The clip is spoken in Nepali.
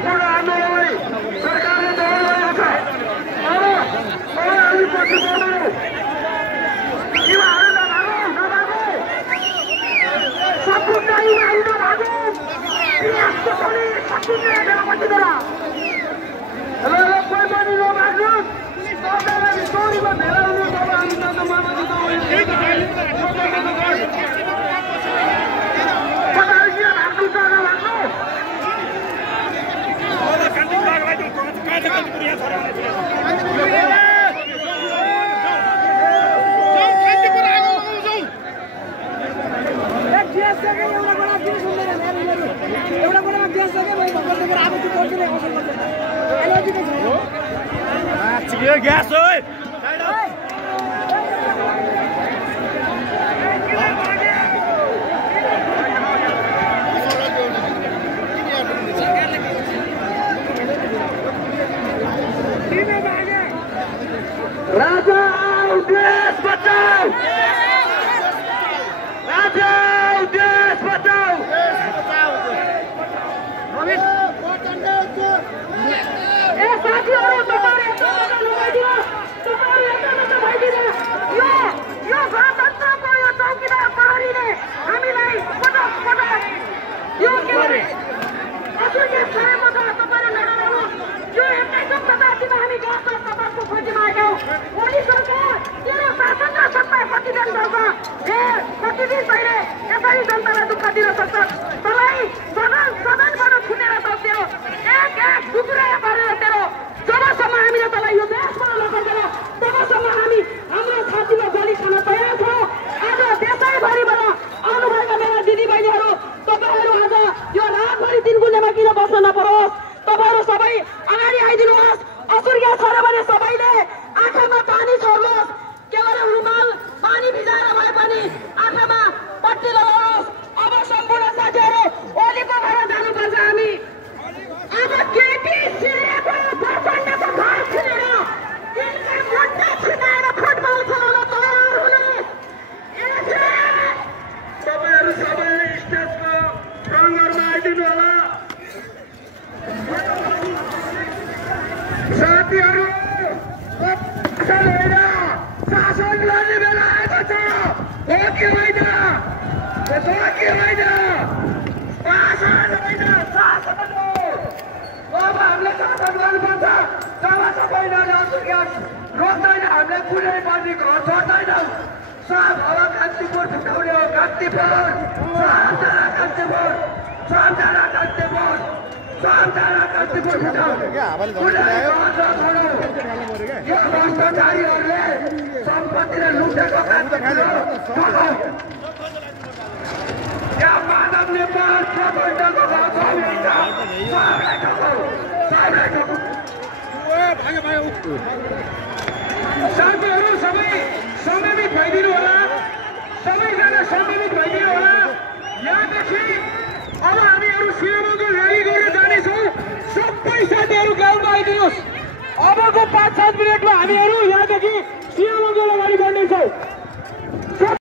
शान्तिपूर्ण आन्दोलनलाई सरकारले दबाइरहेको छ। अब हामी पछि बढ्दैनौँ। युवाहरू नभागो, सपुत्र युवाहरू नभागो, यस्तो पनि सकिँदैन बेला पछिबाट। र कोही पनि नभाग्नुहोस्। तपाईँलाई चोरीमा भेला हुनु तपाईँ हामी मामाजी तपाईँहरू किन भाग्नु छ नभाग्नु? ग्यास हो राजा देश बचाओ, राजा देश बचाओ। ए साथीहरू यो गणतन्त्रको यो चौकीदार प्रहरीले हामीलाई पटक पटक यो के अरे असुरले छाडेको छ। तपाईँले नडराउनुहोस्। यो 21औं शताब्दीमा हामी देशको सपक्षको खोजीमा आयौँ। मोदी सरकार तेरो शासन र सत्ता कति दिन चल्छ? कति दिन पहिले यसरी जनतालाई दुःख दिन सक्छ? तपाईँ सदनबाट छुटेर सक्थ्यो। एक टुक्रा पारेर तेरो जबसम्म हामीले तँलाई यो देशबाट नसक्दैन तबसम्म हामी हाम्रो छातीमा बलि खान तयार छौँ। आज देशैभरिबाट आउनुभएका मेरा दिदीबहिनीहरू, तपाईँहरू आज यो रातभरि दिनगुन्जामा किन बस्न नपरोस्? तपाईँहरू सबै अगाडि आइदिनुहोस्। असुर्या छ भने सबैले आँखामा पानी छोड्नुहोस्। के गरे रुमाल पानी भिजाएर भए पनि आँखामा पट्टी लगाउनुहोस्। अब सम्पूर्ण साथीहरू ओलीको घर जानुपर्छ। हामी अब केटी सिरेको प्रचण्डको घर छिरेर तिनका मुद्दा छिनाएर फुटबल खेलाउन तयार हुनुहोस्। तपाईँहरू सबै स्टेजको रङ्गरमा आइदिनु होला। साथीहरू शासन गर्ने बेला आएको छ। हो कि होइन? शासन होइन, शासन हो। अब हामीले शासन गर्नुपर्छ। जब सबैजनाले असुर्या रोक्दैन हामीले कुनै पनि घर छोड्दैनौँ। सब अब कान्तिपुर फुटाउने हो। कान्तिपुर सबजना कान्तिपुर, सबजना कान्तिपुर, सबजना कान्तिपुर फुटाउने। कुनै घर नछोडौँ। यो भ्रष्टाचारीहरूले सम्पत्तिले लुटेको यहाँ माधव नेपाल प्रचण्डको घर छ। साथीहरू सबै सम्मिलित भइदिनु होला। सबैजना सम्मिलित भइदिनु होला। यहाँदेखि अब हामीहरू सिनेमाको र्याली गरेर जानेछौँ। सबै साथीहरू गाउँमा आइदिनुहोस्। अबको 5-7 मिनटमा हामीहरू